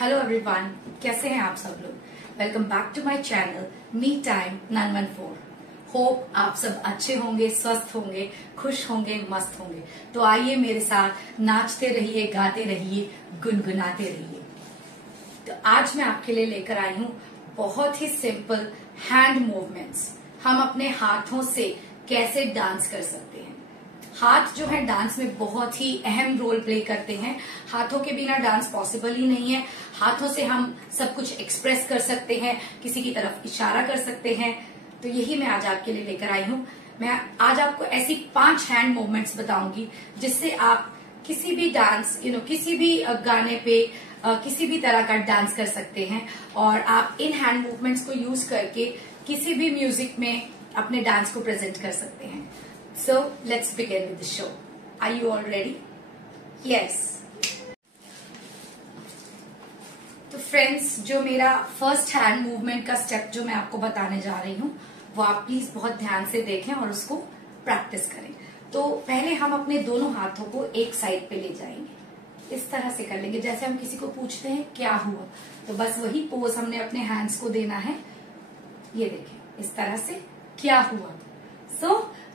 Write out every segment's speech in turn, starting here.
Hello everyone, कैसे हैं आप सब लोग। Welcome back to my channel me time 914। Hope आप सब अच्छे होंगे, स्वस्थ होंगे, खुश होंगे, मस्त होंगे। तो आइए मेरे साथ नाचते रहिए, गाते रहिए, गुनगुनाते रहिए। तो आज मैं आपके लिए लेकर आई हूँ बहुत ही सिंपल हैंड मूवमेंट्स। हम अपने हाथों से कैसे डांस कर सकते हैं। हाथ जो है डांस में बहुत ही अहम रोल प्ले करते हैं। हाथों के बिना डांस पॉसिबल ही नहीं है। हाथों से हम सब कुछ एक्सप्रेस कर सकते हैं, किसी की तरफ इशारा कर सकते हैं। तो यही मैं आज आपके लिए लेकर आई हूँ। मैं आज आपको ऐसी 5 हैंड मूवमेंट्स बताऊंगी जिससे आप किसी भी डांस किसी भी गाने पे किसी भी तरह का डांस कर सकते हैं। और आप इन हैंड मूवमेंट्स को यूज करके किसी भी म्यूजिक में अपने डांस को प्रेजेंट कर सकते हैं। So let's begin with the show. Are you all ready? Yes. तो फ्रेंड्स, जो मेरा फर्स्ट हैंड मूवमेंट का स्टेप जो मैं आपको बताने जा रही हूँ वो आप प्लीज बहुत ध्यान से देखें और उसको प्रैक्टिस करें। तो पहले हम अपने दोनों हाथों को एक साइड पे ले जाएंगे। इस तरह से कर लेंगे जैसे हम किसी को पूछते हैं क्या हुआ। तो बस वही पोज हमने अपने हैंड्स को देना है। ये देखें, इस तरह से क्या हुआ।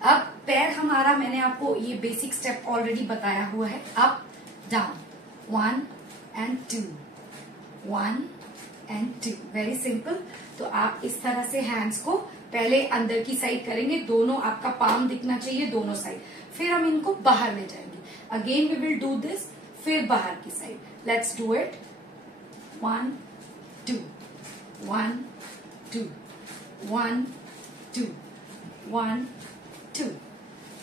अब पैर हमारा, मैंने आपको ये बेसिक स्टेप ऑलरेडी बताया हुआ है। Up down 1 and 2, 1 and 2, very simple. तो आप इस तरह से हैंड्स को पहले अंदर की साइड करेंगे, दोनों आपका पाम दिखना चाहिए दोनों साइड। फिर हम इनको बाहर ले जाएंगे। Again we will do this, फिर बाहर की साइड। Let's do it. 1 2 1 2 1 2 1 2।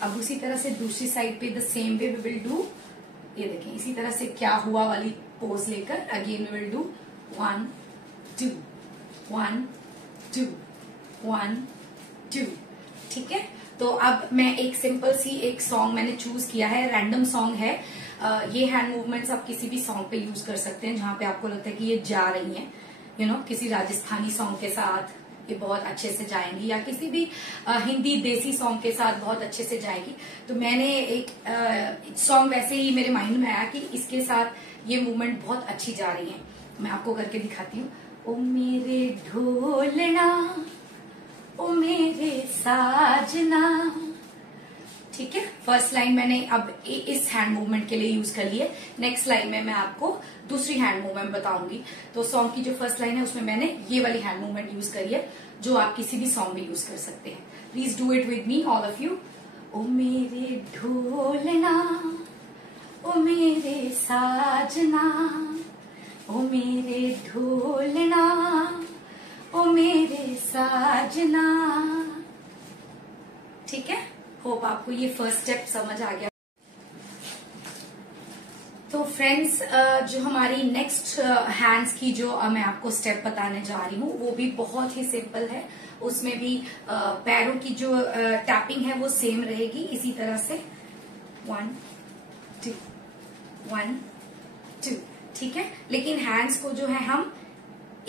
अब उसी तरह से दूसरी साइड पे the same way we will do. ये देखें, इसी तरह से क्या हुआ वाली पोज लेकर अगेन वी विल डू 1 2 1 2 1 2। ठीक है। तो अब मैं एक सिंपल सी एक सॉन्ग मैंने चूज किया है, रैंडम सॉन्ग है। ये हैंड मूवमेंट्स आप किसी भी सॉन्ग पे यूज कर सकते हैं जहां पे आपको लगता है कि ये जा रही हैं। किसी राजस्थानी सॉन्ग के साथ ये बहुत अच्छे से जाएंगी, या किसी भी हिंदी देसी सॉन्ग के साथ बहुत अच्छे से जाएगी। तो मैंने एक सॉन्ग वैसे ही मेरे माइंड में आया कि इसके साथ ये मूवमेंट बहुत अच्छी जा रही है। मैं आपको करके दिखाती हूँ। ओ मेरे ढोलना, ओ मेरे साजना। ठीक है। फर्स्ट लाइन मैंने अब इस हैंड मूवमेंट के लिए यूज कर ली है। नेक्स्ट लाइन में मैं आपको दूसरी हैंड मूवमेंट बताऊंगी। तो सॉन्ग की जो फर्स्ट लाइन है उसमें मैंने ये वाली हैंड मूवमेंट यूज करी है, जो आप किसी भी सॉन्ग में यूज कर सकते हैं। Please do it with me all of you. ओ मेरे ढोलना, ओ मेरे साजना, ओ मेरे ढोलना, ओ मेरे साजना। ठीक है। होप आपको ये फर्स्ट स्टेप समझ आ गया। तो फ्रेंड्स, जो हमारी नेक्स्ट हैंड्स की जो मैं आपको स्टेप बताने जा रही हूँ वो भी बहुत ही सिंपल है। उसमें भी पैरों की जो टैपिंग है वो सेम रहेगी, इसी तरह से 1 2 1 2। ठीक है। लेकिन हैंड्स को जो है हम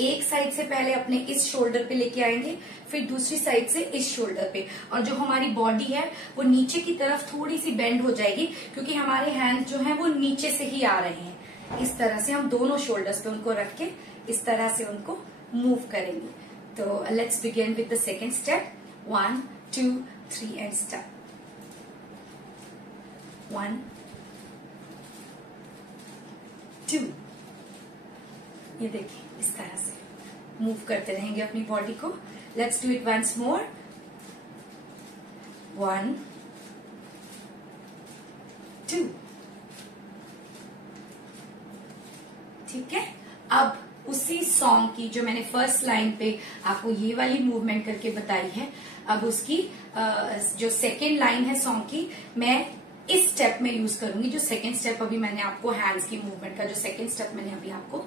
एक साइड से पहले अपने इस शोल्डर पे लेके आएंगे, फिर दूसरी साइड से इस शोल्डर पे। और जो हमारी बॉडी है वो नीचे की तरफ थोड़ी सी बेंड हो जाएगी, क्योंकि हमारे हैंड जो है वो नीचे से ही आ रहे हैं। इस तरह से हम दोनों शोल्डर्स पे उनको रख के इस तरह से उनको मूव करेंगे। तो let's begin with the second step. 1 2 3 and start. 1 2। ये देखिए, इस तरह से मूव करते रहेंगे अपनी बॉडी को। Let's do it once more. 1 2। ठीक है। अब उसी सॉन्ग की जो मैंने फर्स्ट लाइन पे आपको ये वाली मूवमेंट करके बताई है, अब उसकी जो सेकेंड लाइन है सॉन्ग की, मैं इस स्टेप में यूज करूंगी। जो सेकेंड स्टेप अभी मैंने आपको हैंड्स की मूवमेंट का जो सेकेंड स्टेप मैंने अभी आपको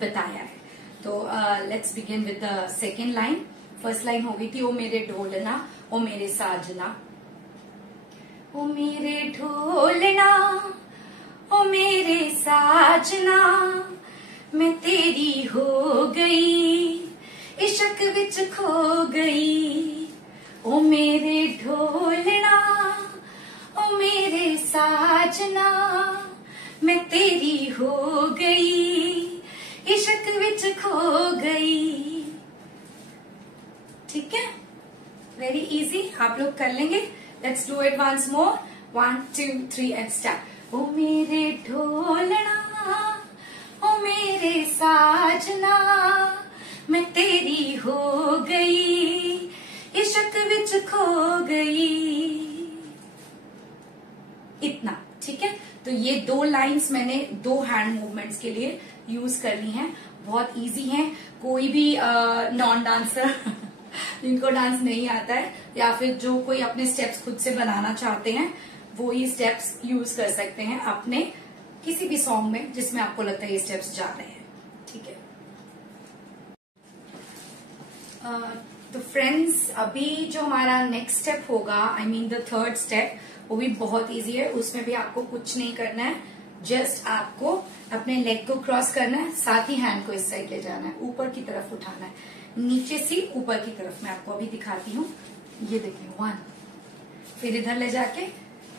बताया है। तो let's begin with the second line. First line हो गई थी ओ मेरे ढोलना, ओ मेरे साजना। ओ मेरे ढोलना, ओ मेरे साजना, मैं तेरी हो गई, इश्क विच खो गई। ओ मेरे ढोलना, ओ मेरे साजना, मैं तेरी हो गई, इश्क विच खो गई। ठीक है, वेरी इजी, आप लोग कर लेंगे। Let's do it once more, 1 2 3 and start. ओ मेरे ढोलना, ओ मेरे साजना, मैं तेरी हो गई, इश्क विच खो गई। इतना, ठीक है। तो ये 2 लाइंस मैंने 2 हैंड मूवमेंट्स के लिए यूज कर ली हैं। बहुत इजी हैं, कोई भी नॉन डांसर जिनको डांस नहीं आता है या फिर जो कोई अपने स्टेप्स खुद से बनाना चाहते हैं वो ये स्टेप्स यूज कर सकते हैं अपने किसी भी सॉन्ग में जिसमें आपको लगता है ये स्टेप्स जा रहे हैं। ठीक है। तो फ्रेंड्स, अभी जो हमारा नेक्स्ट स्टेप होगा, I mean the third step, वो भी बहुत इजी है। उसमें भी आपको कुछ नहीं करना है, जस्ट आपको अपने लेग को क्रॉस करना है, साथ ही हैंड को इस साइड ले जाना है, ऊपर की तरफ उठाना है, नीचे से ऊपर की तरफ। मैं आपको अभी दिखाती हूँ, ये देखिए 1, फिर इधर ले जाके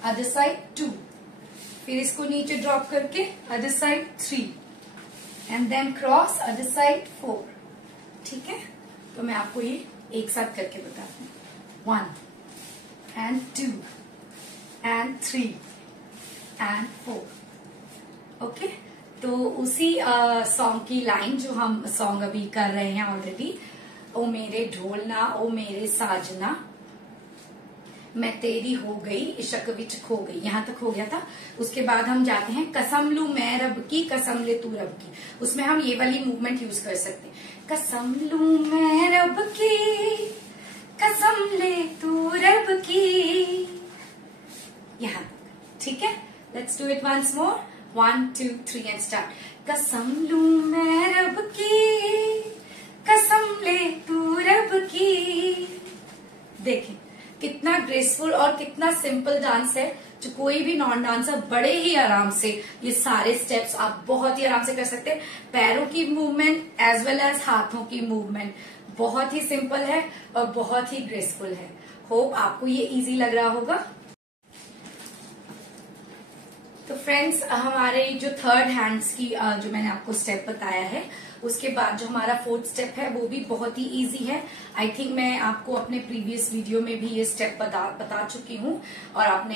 अदर साइड 2, फिर इसको नीचे ड्रॉप करके other side 3 and then cross other side 4। ठीक है, तो मैं आपको ये एक साथ करके बताती हूँ, 1 एंड 2 एंड 3 एंड 4। ओके, तो उसी सॉन्ग की लाइन जो हम सॉन्ग अभी कर रहे हैं ऑलरेडी, ओ मेरे ढोलना, ओ मेरे साजना, मैं तेरी हो गई, इश्क विच खो गई, यहां तक हो गया था। उसके बाद हम जाते हैं कसम लू मैं रब की, कसम ले तू रब की। उसमें हम ये वाली मूवमेंट यूज कर सकते हैं, कसम लू मैं रब की, कसम ले तू रब की, यहां तक। ठीक है, let's do it once more, 1 2 3 and start. कसम लू मैं रब की, कसम ले तू रब की। देखें कितना ग्रेसफुल और कितना सिंपल डांस है, जो कोई भी नॉन डांसर बड़े ही आराम से ये सारे स्टेप्स आप बहुत ही आराम से कर सकते हैं। पैरों की मूवमेंट एज वेल एज हाथों की मूवमेंट बहुत ही सिंपल है और बहुत ही ग्रेसफुल है। होप आपको ये इजी लग रहा होगा। तो फ्रेंड्स, हमारे जो थर्ड हैंड्स की जो मैंने आपको स्टेप बताया है, उसके बाद जो हमारा फोर्थ स्टेप है वो भी बहुत ही इजी है। आई थिंक मैं आपको अपने प्रीवियस वीडियो में भी ये स्टेप बता चुकी हूँ और आपने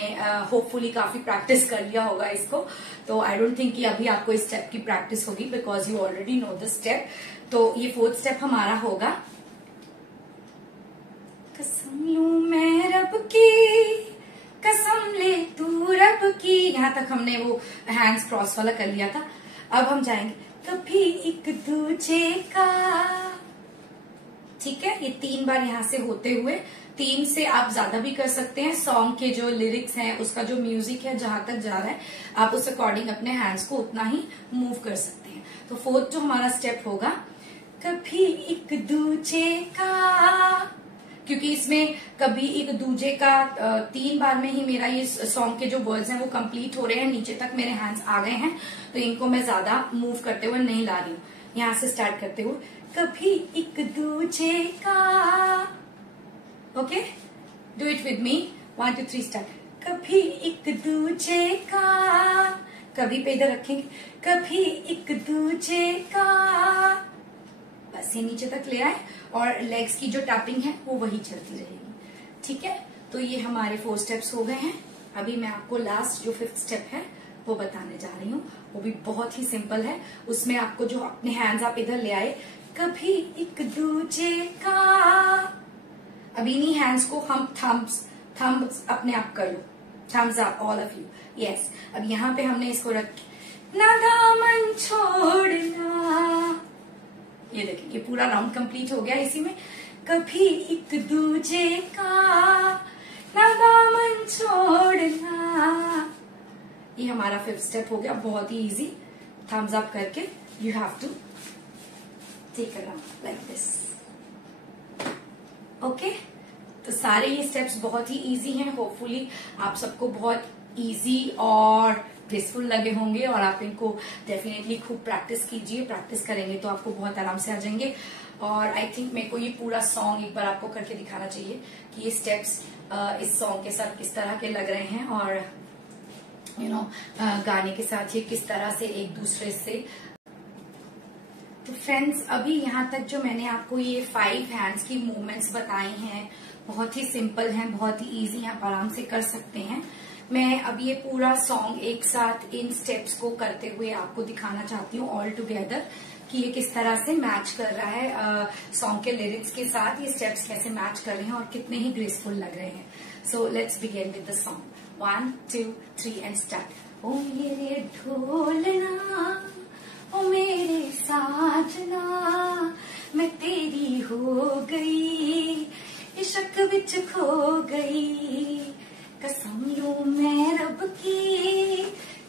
होपफुली काफी प्रैक्टिस कर लिया होगा इसको। तो आई डोंट थिंक कि अभी आपको इस स्टेप की प्रैक्टिस होगी, because you already know the step. तो ये फोर्थ स्टेप हमारा होगा, कसम लूं मैं रब की, कसम ले तू रब की। यहां तक हमने वो हैंड्स क्रॉस वाला कर लिया था। अब हम जाएंगे कभी एक दूजे का। ठीक है, ये 3 बार यहां से होते हुए, 3 से आप ज्यादा भी कर सकते हैं। सॉन्ग के जो लिरिक्स हैं, उसका जो म्यूजिक है जहां तक जा रहा है, आप उस अकॉर्डिंग अपने हैंड्स को उतना ही मूव कर सकते हैं। तो फोर्थ जो हमारा स्टेप होगा, कभी एक दूजे का, क्योंकि इसमें कभी एक दूजे का 3 बार में ही मेरा ये सॉन्ग के जो वर्ड्स हैं वो कंप्लीट हो रहे हैं, नीचे तक मेरे हैंड्स आ गए हैं, तो इनको मैं ज्यादा मूव करते हुए नहीं ला रही हूँ। यहां से स्टार्ट करते हुए, कभी एक दूजे का। Okay, do it with me, 1 2 3 start. कभी एक दूजे का, कभी पे इधर रखेंगे, कभी एक दूजे का, बस ये नीचे तक ले आए और लेग्स की जो टैपिंग है वो वही चलती रहेगी। ठीक है, तो ये हमारे 4 स्टेप्स हो गए हैं। अभी मैं आपको लास्ट जो 5th स्टेप है वो बताने जा रही हूँ, वो भी बहुत ही सिंपल है। उसमें आपको जो अपने हैंड्स आप इधर ले आए, कभी एक दूजे का, अब इन्हीं हैंड्स को हम थम्स अपने आप कर लो, thumbs up all of you, yes. अब यहाँ पे हमने इसको रख, ना दामन छोड़ना, ये देखिए ये पूरा राउंड कंप्लीट हो गया इसी में। कभी एक दूजे का, ना दामन छोड़ना, ये हमारा 5th स्टेप हो गया, बहुत ही इजी। थम्स अप करके you have to take a round like this. Okay, तो सारे ये स्टेप्स बहुत ही इजी हैं। होपफुली आप सबको बहुत इजी और ग्रेसफुल लगे होंगे और आप इनको डेफिनेटली खूब प्रैक्टिस कीजिए। प्रैक्टिस करेंगे तो आपको बहुत आराम से आ जाएंगे। और आई थिंक मेरे को ये पूरा सॉन्ग एक बार आपको करके दिखाना चाहिए कि ये स्टेप्स इस सॉन्ग के साथ किस तरह के लग रहे हैं और गाने के साथ ये किस तरह से एक दूसरे से तो फ्रेंड्स, अभी यहाँ तक जो मैंने आपको ये 5 हैंड्स की मूवमेंट्स बताई हैं, बहुत ही सिंपल हैं, बहुत ही इजी हैं, आप आराम से कर सकते हैं। मैं अब ये पूरा सॉन्ग एक साथ इन स्टेप्स को करते हुए आपको दिखाना चाहती हूँ ऑल टुगेदर, कि ये किस तरह से मैच कर रहा है सॉन्ग के लिरिक्स के साथ, ये स्टेप्स कैसे मैच कर रहे हैं और कितने ही ग्रेसफुल लग रहे हैं। So let's begin with the song. 1 2 3 and start. ओ मेरे ढोलना, ओ मेरे साजना, मैं तेरी हो गई, इश्क विच खो गई, कसम लूं मैं रब की,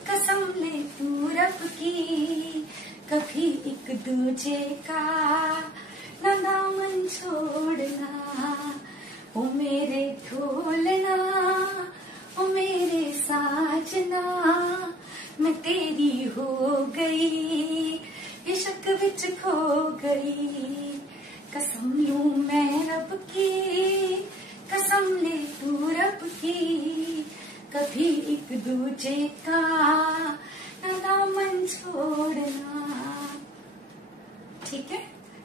कसम ले तू रब की, कभी एक दूजे का ना दामन छोड़ना। ओ मेरे ढोलना, ओ मेरे साजना, मैं तेरी हो गई, इश्क विच खो गई, कसम लूं मैं रब की, कसम ले तू रब की, कभी एक दूजे का ना दामन छोड़ना। ठीक है,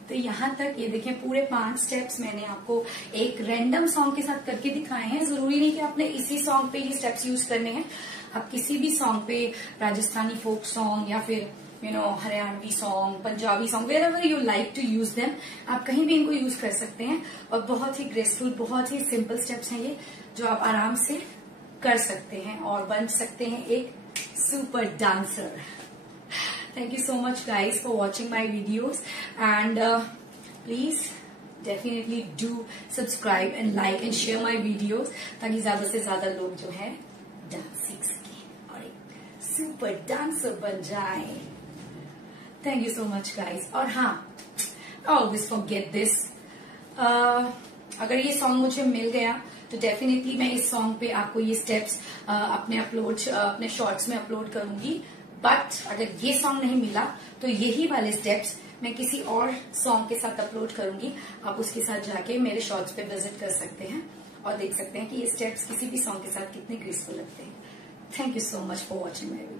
तो यहाँ तक ये देखें पूरे 5 स्टेप्स मैंने आपको एक रैंडम सॉन्ग के साथ करके दिखाए हैं। जरूरी नहीं कि आपने इसी सॉन्ग पे ये स्टेप्स यूज करने हैं, आप किसी भी सॉन्ग पे, राजस्थानी फोक सॉन्ग या फिर Haryanvi song, Punjabi song, wherever you like to use them, आप कहीं भी इनको यूज कर सकते हैं। और बहुत ही ग्रेसफुल, बहुत ही सिंपल स्टेप्स हैं ये, जो आप आराम से कर सकते हैं और बन सकते हैं एक super dancer. Thank you so much guys for watching my videos, and please definitely do subscribe and like and share my videos, ताकि ज्यादा से ज्यादा लोग जो है डांस सीख सकें और एक सुपर डांसर बन जाएं। Thank you so much guys। और हाँ, always forget this, अगर ये सॉन्ग मुझे मिल गया तो डेफिनेटली मैं इस सॉन्ग पे आपको ये स्टेप्स अपने शॉर्ट्स में अपलोड करूंगी। बट अगर ये सॉन्ग नहीं मिला तो यही वाले स्टेप्स मैं किसी और सॉन्ग के साथ अपलोड करूंगी। आप उसके साथ जाके मेरे शॉर्ट्स पे विजिट कर सकते हैं और देख सकते हैं कि ये स्टेप्स किसी भी सॉन्ग के साथ कितने ग्रेसफुल लगते हैं। Thank you so much for watching my video.